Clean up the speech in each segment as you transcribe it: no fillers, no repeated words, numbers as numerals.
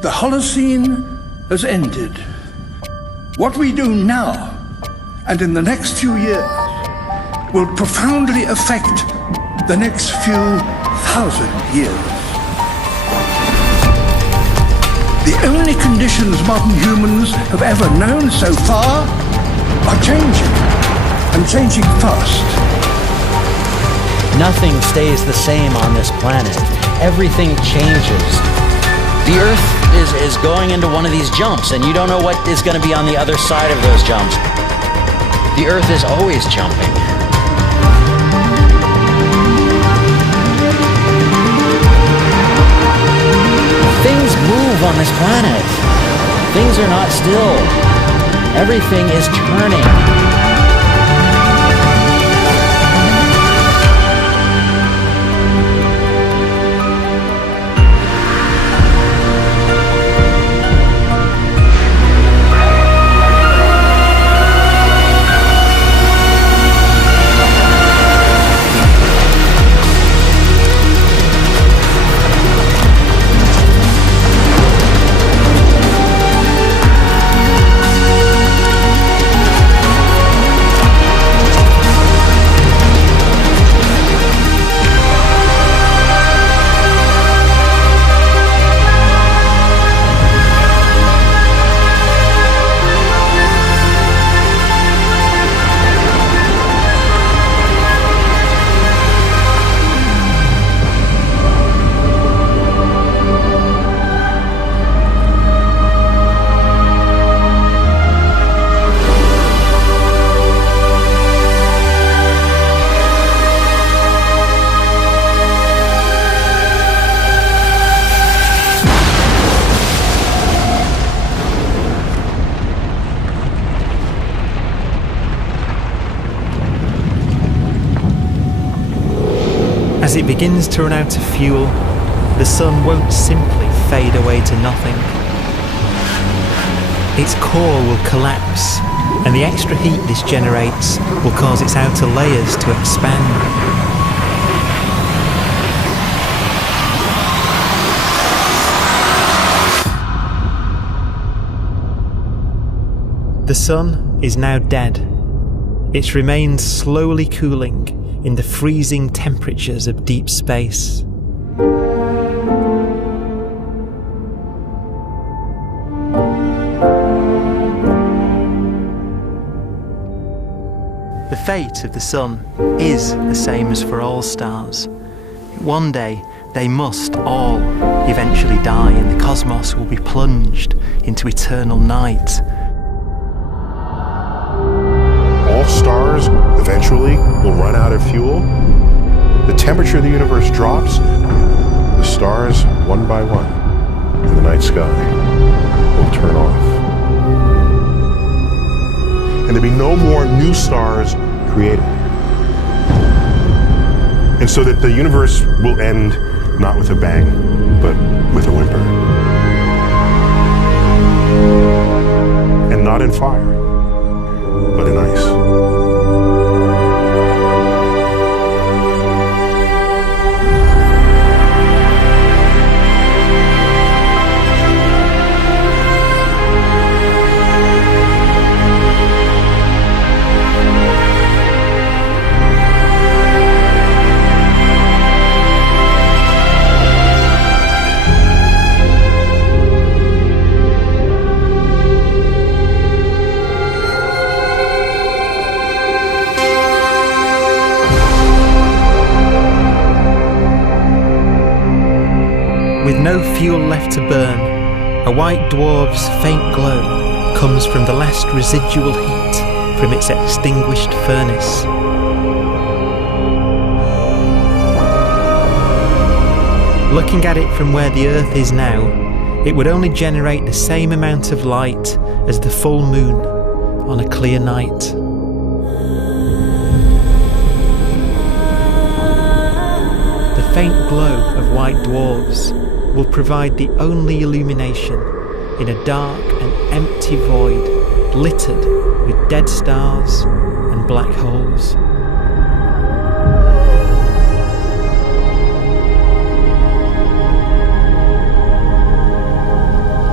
The Holocene has ended. What we do now, and in the next few years, will profoundly affect the next few thousand years. The only conditions modern humans have ever known so far are changing, and changing fast. Nothing stays the same on this planet. Everything changes. The Earth is going into one of these jumps, and you don't know what is going to be on the other side of those jumps. The Earth is always jumping. Things move on this planet. Things are not still. Everything is turning. As it begins to run out of fuel, the sun won't simply fade away to nothing. Its core will collapse, and the extra heat this generates will cause its outer layers to expand. The sun is now dead. Its remains slowly cooling in the freezing temperatures of deep space. The fate of the sun is the same as for all stars. One day, they must all eventually die, and the cosmos will be plunged into eternal night. All stars eventually will run out of fuel. The temperature of the universe drops. The stars, one by one, in the night sky, will turn off. And there'll be no more new stars created. And so that the universe will end not with a bang, but with a whimper. And not in fire, but in ice. With no fuel left to burn, a white dwarf's faint glow comes from the last residual heat from its extinguished furnace. Looking at it from where the Earth is now, it would only generate the same amount of light as the full moon on a clear night. The faint glow of white dwarfs will provide the only illumination in a dark and empty void littered with dead stars and black holes.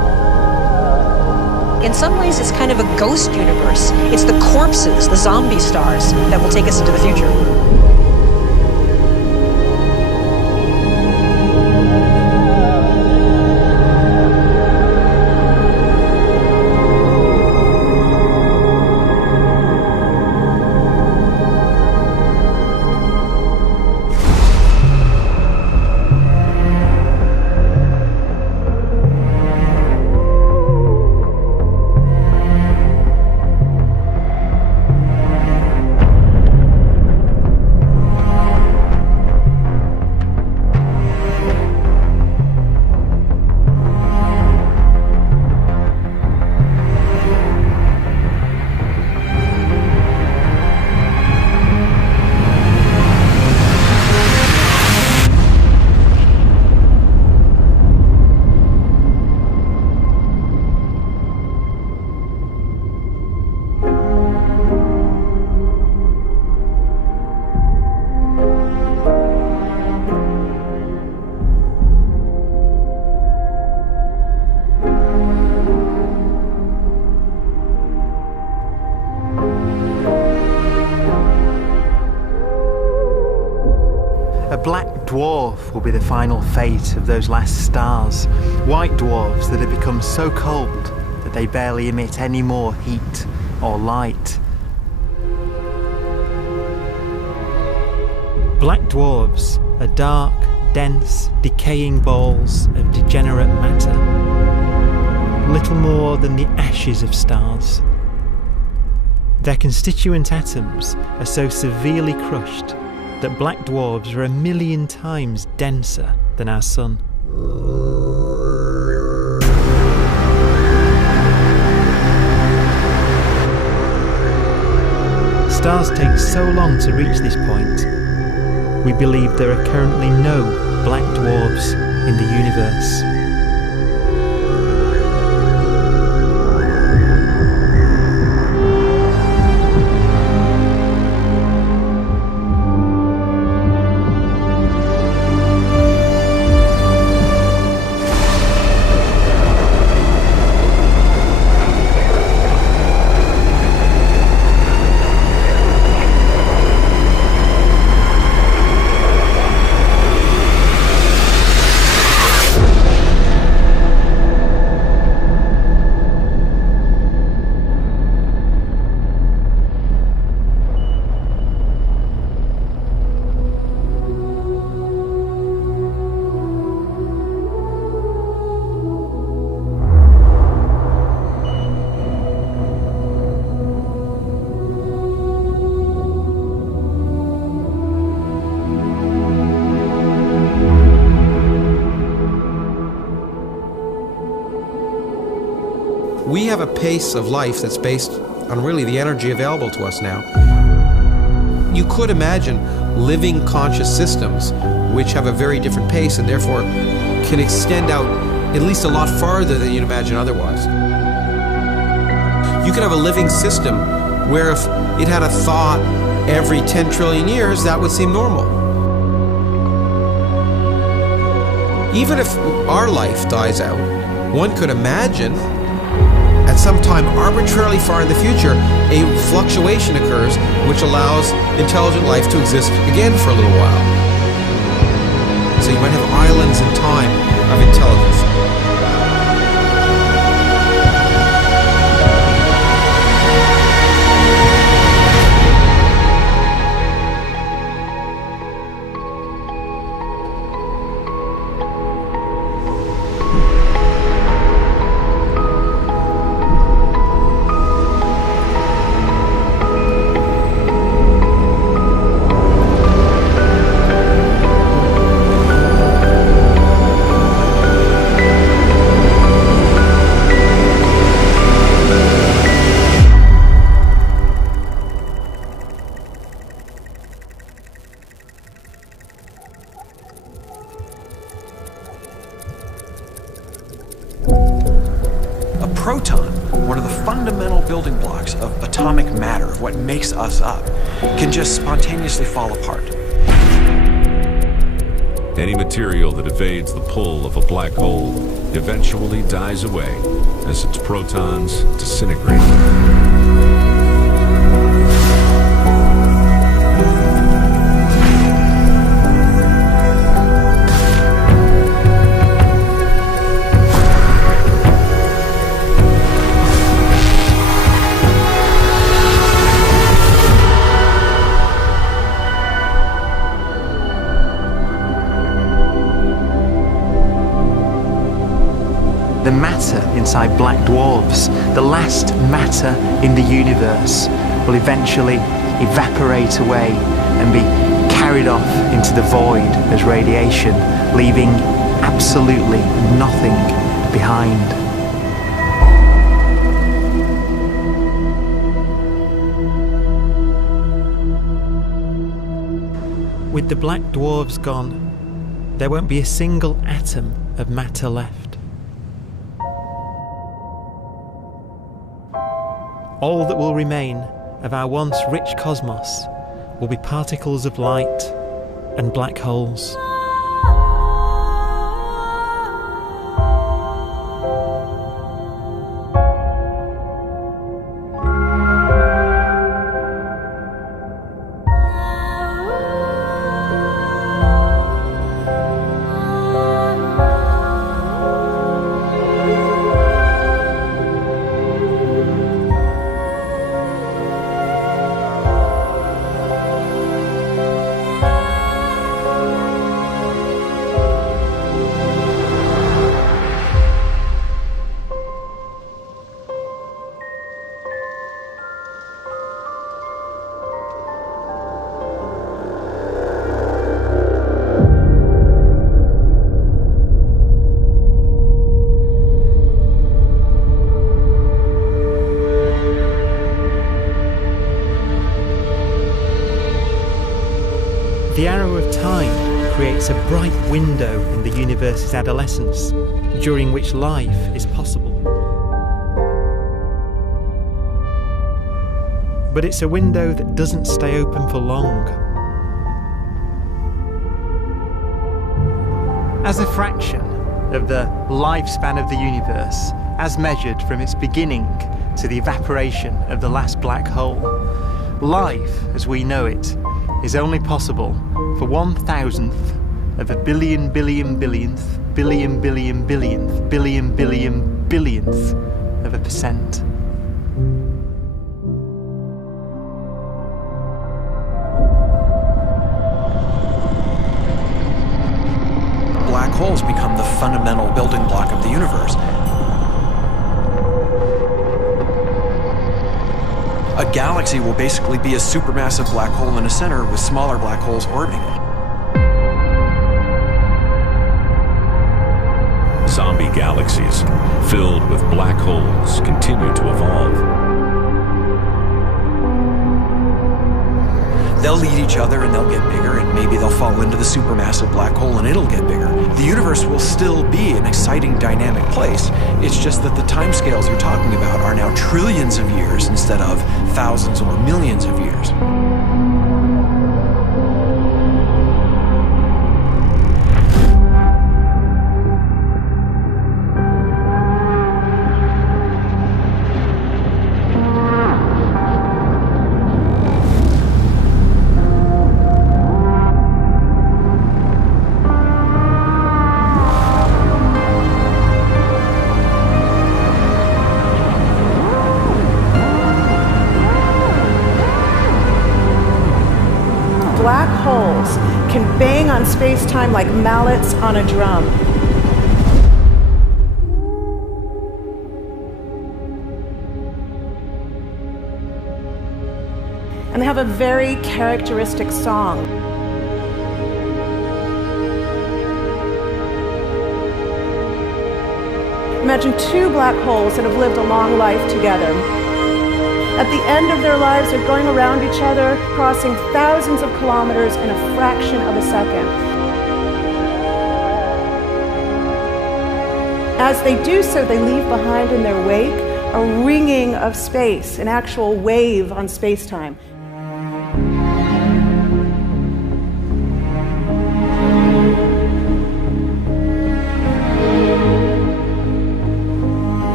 ways, it's kind of a ghost universe. It's the corpses, the zombie stars, that will take us into the future. A black dwarf will be the final fate of those last stars. White dwarfs that have become so cold that they barely emit any more heat or light. Black dwarfs are dark, dense, decaying balls of degenerate matter, little more than the ashes of stars. Their constituent atoms are so severely crushed that black dwarfs are 1,000,000 times denser than our sun. Stars take so long to reach this point, we believe there are currently no black dwarfs in the universe. We have a pace of life that's based on really the energy available to us now. You could imagine living conscious systems which have a very different pace and therefore can extend out at least a lot farther than you'd imagine otherwise. You could have a living system where if it had a thought every 10 trillion years, that would seem normal. Even if our life dies out, one could imagine at some time arbitrarily far in the future, a fluctuation occurs which allows intelligent life to exist again for a little while. So you might have islands in time of intelligence. Proton, one of the fundamental building blocks of atomic matter, of what makes us up, can just spontaneously fall apart. Any material that evades the pull of a black hole eventually dies away as its protons disintegrate. The matter inside black dwarfs, the last matter in the universe, will eventually evaporate away and be carried off into the void as radiation, leaving absolutely nothing behind. With the black dwarfs gone, there won't be a single atom of matter left. All that will remain of our once rich cosmos will be particles of light and black holes. The arrow of time creates a bright window in the universe's adolescence, during which life is possible. But it's a window that doesn't stay open for long. As a fraction of the lifespan of the universe, as measured from its beginning to the evaporation of the last black hole, life, as we know it, is only possible for 1,000th of a billion billionth of a percent. Black holes become the fundamental building block of the universe. A galaxy will basically be a supermassive black hole in a center with smaller black holes orbiting it. Zombie galaxies filled with black holes continue to evolve. They'll eat each other and they'll get bigger, and maybe they'll fall into the supermassive black hole and it'll get bigger. The universe will still be an exciting, dynamic place. It's just that the timescales you're talking about are now trillions of years instead of thousands or millions of years. Black holes can bang on space-time like mallets on a drum. And they have a very characteristic song. Imagine two black holes that have lived a long life together. At the end of their lives, they're going around each other, crossing thousands of kilometers in a fraction of a second. As they do so, they leave behind in their wake a ringing of space, an actual wave on space-time.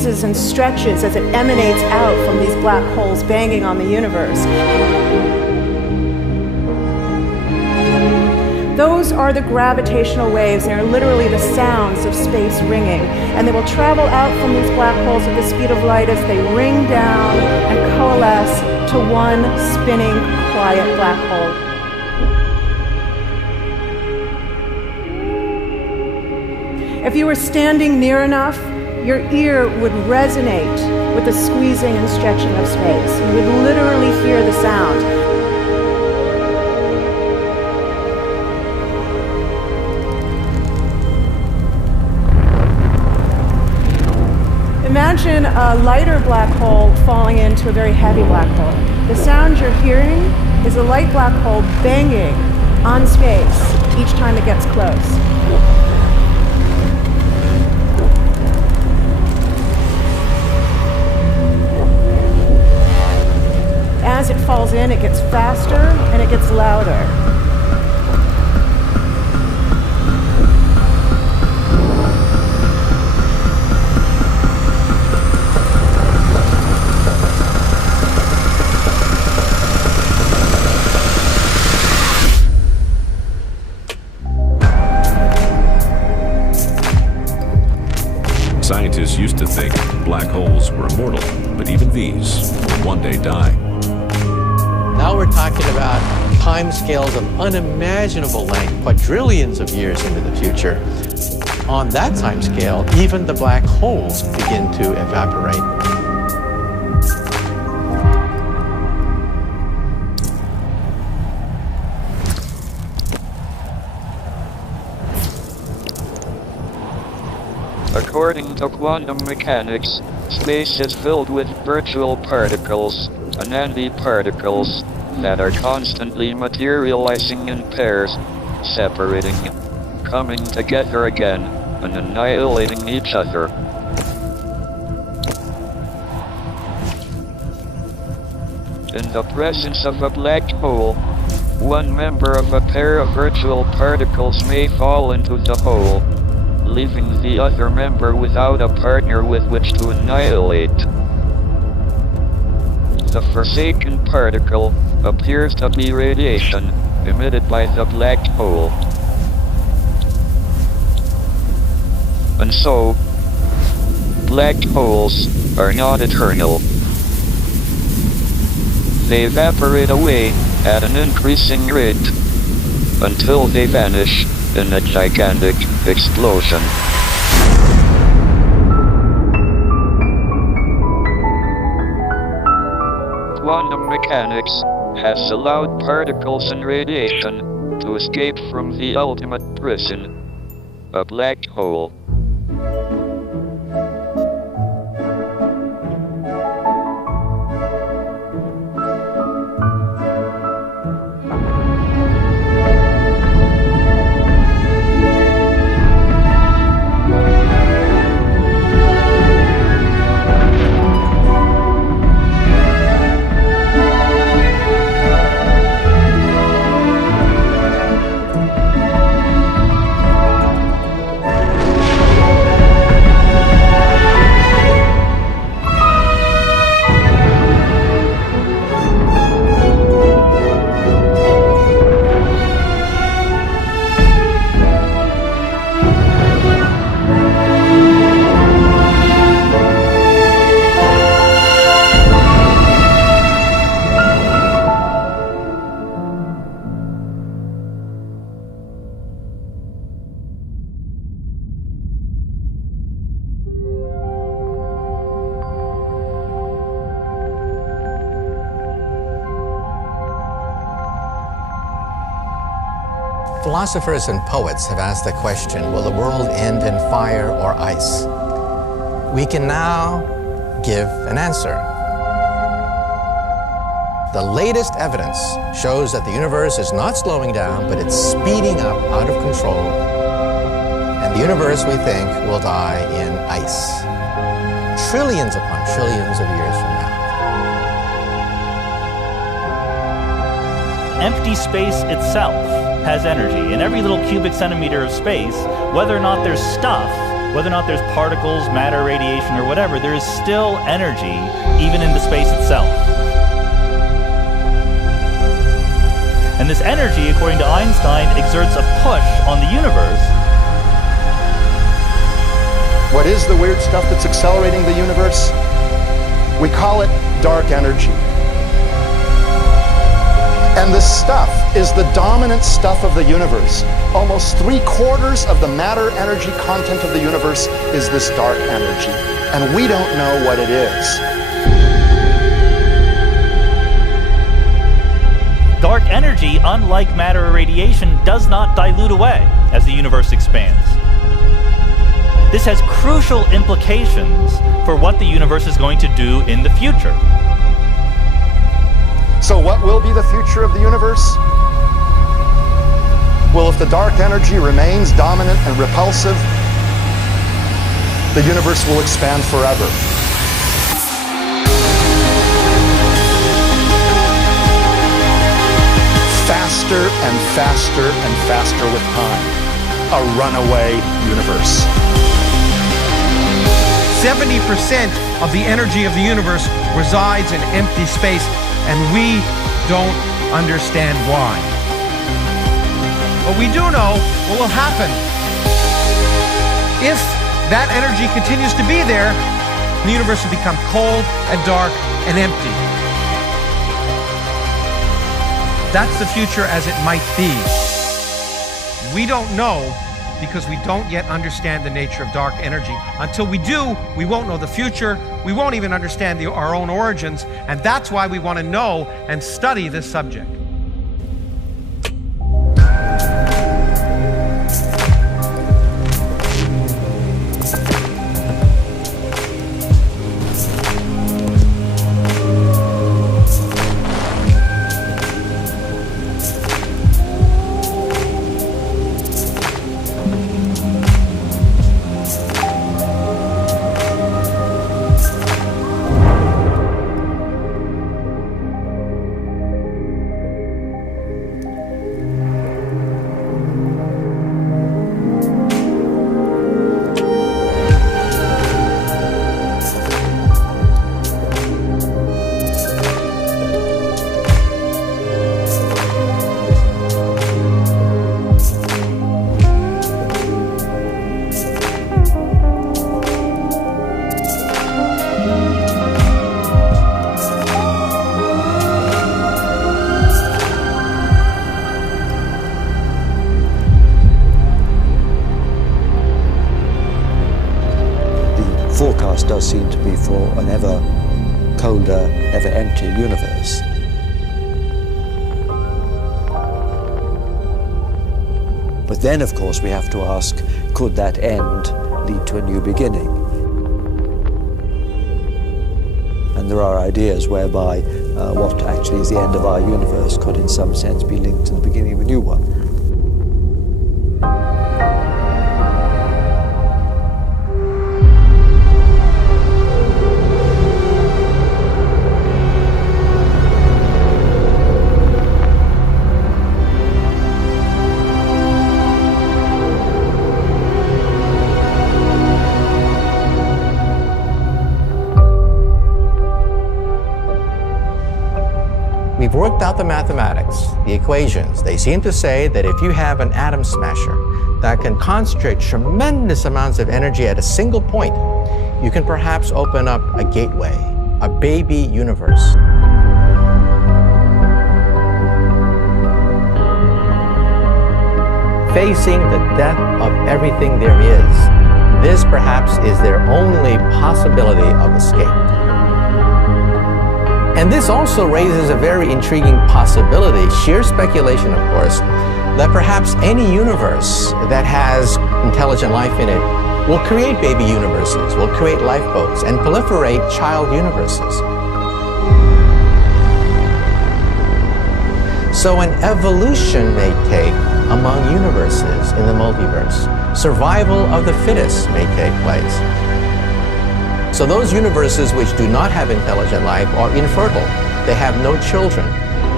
squeezes and stretches as it emanates out from these black holes banging on the universe. Those are the gravitational waves. They're literally the sounds of space ringing. And they will travel out from these black holes at the speed of light as they ring down and coalesce to one spinning, quiet black hole. If you were standing near enough, your ear would resonate with the squeezing and stretching of space. You would literally hear the sound. Imagine a lighter black hole falling into a very heavy black hole. The sound you're hearing is a light black hole banging on space each time it gets close. As it falls in, it gets faster and it gets louder. Scientists used to think black holes were immortal, but even these will one day die. Now we're talking about timescales of unimaginable length, quadrillions of years into the future. On that timescale, even the black holes begin to evaporate. According to quantum mechanics, space is filled with virtual particles, antiparticles, that are constantly materializing in pairs, separating, coming together again, and annihilating each other. In the presence of a black hole, one member of a pair of virtual particles may fall into the hole, leaving the other member without a partner with which to annihilate. The forsaken particle appears to be radiation emitted by the black hole. And so, black holes are not eternal. They evaporate away at an increasing rate until they vanish in a gigantic explosion. Quantum mechanics has allowed particles and radiation to escape from the ultimate prison, a black hole. Philosophers and poets have asked the question, will the world end in fire or ice? We can now give an answer. The latest evidence shows that the universe is not slowing down, but it's speeding up out of control. And the universe, we think, will die in ice. Trillions upon trillions of years from now. Empty space itself has energy. In every little cubic centimeter of space, whether or not there's stuff whether or not there's particles, matter, radiation, or whatever, there is still energy even into space itself. And this energy, according to Einstein, exerts a push on the universe. What is the weird stuff that's accelerating the universe? We call it dark energy. And this stuff is the dominant stuff of the universe. Almost 3/4 of the matter-energy content of the universe is this dark energy. And we don't know what it is. Dark energy, unlike matter or radiation, does not dilute away as the universe expands. This has crucial implications for what the universe is going to do in the future. So what will be the future of the universe? Well, if the dark energy remains dominant and repulsive, the universe will expand forever. Faster and faster and faster with time. A runaway universe. 70% of the energy of the universe resides in empty space, and we don't understand why. But we do know what will happen. If that energy continues to be there, the universe will become cold and dark and empty. That's the future as it might be. We don't know because we don't yet understand the nature of dark energy. Until we do, we won't know the future. We won't even understand our own origins, and that's why we want to know and study this subject. Forecast does seem to be for an ever colder, ever emptier universe. But then, of course, we have to ask, could that end lead to a new beginning? And there are ideas whereby what actually is the end of our universe could in some sense be linked to the beginning of a new one. We've worked out the mathematics, the equations. They seem to say that if you have an atom smasher that can concentrate tremendous amounts of energy at a single point, you can perhaps open up a gateway, a baby universe. Facing the death of everything there is, this perhaps is their only possibility of escape. And this also raises a very intriguing possibility, sheer speculation of course, that perhaps any universe that has intelligent life in it will create baby universes, will create lifeboats, and proliferate child universes. So an evolution may take among universes in the multiverse. Survival of the fittest may take place. So those universes which do not have intelligent life are infertile. They have no children.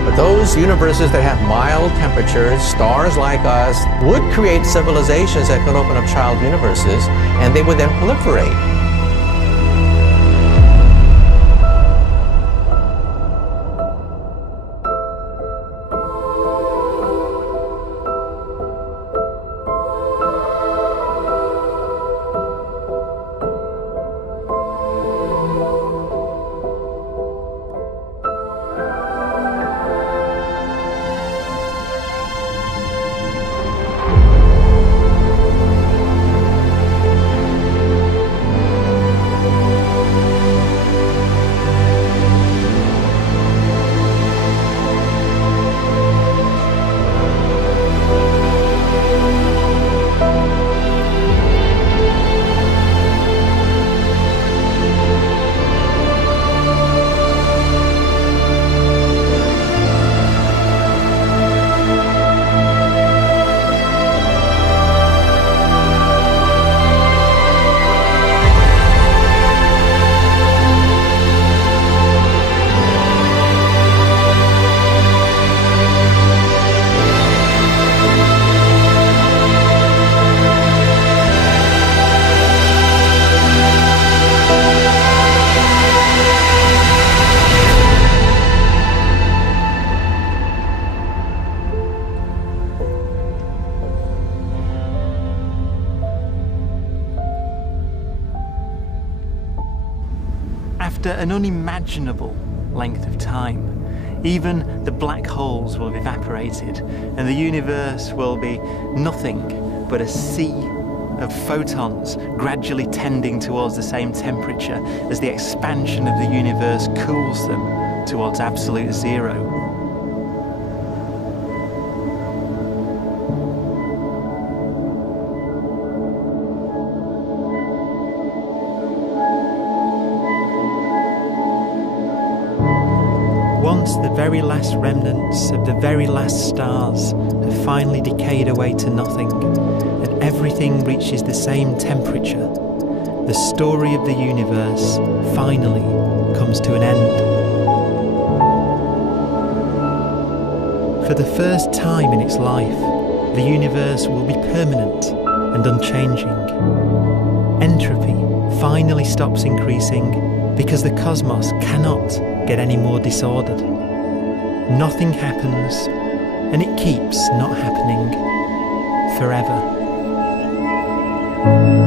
But those universes that have mild temperatures, stars like us, would create civilizations that could open up child universes, and they would then proliferate. After an unimaginable length of time, even the black holes will have evaporated, and the universe will be nothing but a sea of photons gradually tending towards the same temperature as the expansion of the universe cools them towards absolute zero. Once the very last remnants of the very last stars have finally decayed away to nothing, and everything reaches the same temperature, the story of the universe finally comes to an end. For the first time in its life, the universe will be permanent and unchanging. Entropy finally stops increasing because the cosmos cannot get any more disordered. Nothing happens, and it keeps not happening forever.